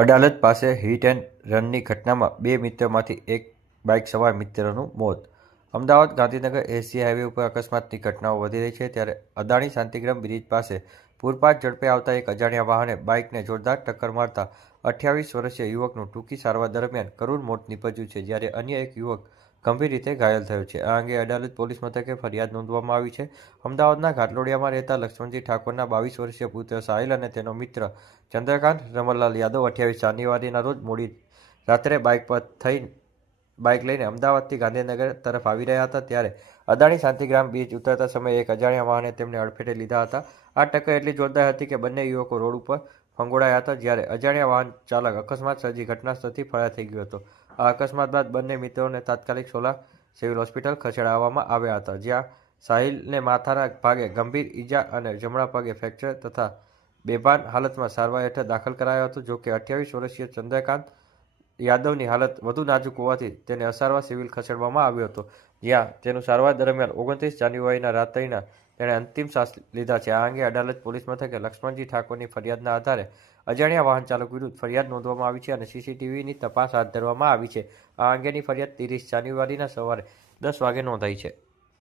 અડાલજ પાસે hit and રનની ઘટનામાં બે મિત્રોમાંથી એક બાઇક સવાર મિત્રનું મોત. અમદાવાદ ગાંધીનગર એસજી હાઈવે ઉપર અકસ્માતની ઘટનાઓ વધી રહી છે, ત્યારે અદાણી શાંતિગ્રામ બ્રિજ પાસે પૂરપાટ ઝડપે આવતા એક અજાણ્યા વાહને બાઇકને જોરદાર ટક્કર મારતા 28 વર્ષીય યુવકનું ટૂંકી સારવાર દરમિયાન કરુણ મોત નીપજ્યું છે, જ્યારે અન્ય એક યુવક ગંભીર રીતે ઘાયલ થયો છે. આ અંગે અડાલજ પોલીસ મથકે ફરિયાદ નોંધવામાં આવી છે. અમદાવાદના ઘાટલોડિયામાં રહેતા લક્ષ્મણજી ઠાકોરના 22 વર્ષીય પુત્ર સાહિલ અને તેનો મિત્ર ચંદ્રકાંત રમણલાલ યાદવ 28 જાન્યુઆરીના રોજ મોડી રાત્રે બાઇક લઈને અમદાવાદથી ગાંધીનગર તરફ આવી રહ્યા હતા, ત્યારે અદાણી શાંતિગ્રામ બ્રિજ ઉતરતા સમયે એક અજાણ્યા વાહને તેમને અડફેટે લીધા હતા. આ ટક્કર એટલી જોરદાર હતી કે બંને યુવકો રોડ ઉપર ફંગોળાયા હતા, જ્યારે અજાણ્યા વાહન ચાલક અકસ્માત સર્જી ઘટનાસ્થળથી ફરાર થઈ ગયો હતો. આ અકસ્માત બાદ બંને મિત્રોને તાત્કાલિક સોલા સિવિલ હોસ્પિટલ ખસેડવામાં આવ્યા હતા, જ્યાં સાહિલને માથાના ભાગે ગંભીર ઈજા અને જમણા પગે ફ્રેક્ચર તથા બેભાન હાલતમાં સારવાર હેઠળ દાખલ કરાયો હતો. જોકે 28 વર્ષીય ચંદ્રકાંત યાદવની હાલત વધુ નાજુક હોવાથી તેને અસારવા સિવિલ ખસેડવામાં આવ્યો હતો, જ્યાં તેનું સારવાર દરમિયાન 29 જાન્યુઆરીના રાત્રિના તેણે અંતિમ શ્વાસ લીધા છે. આ અંગે અડાલજ પોલીસ મથકે લક્ષ્મણજી ઠાકોરની ફરિયાદના આધારે અજાણ્યા વાહન ચાલક વિરુદ્ધ ફરિયાદ નોંધવામાં આવી છે અને સીસીટીવીની તપાસ હાથ ધરવામાં આવી છે. આ અંગેની ફરિયાદ 30 જાન્યુઆરીના સવારે 10 વાગે નોંધાઈ છે.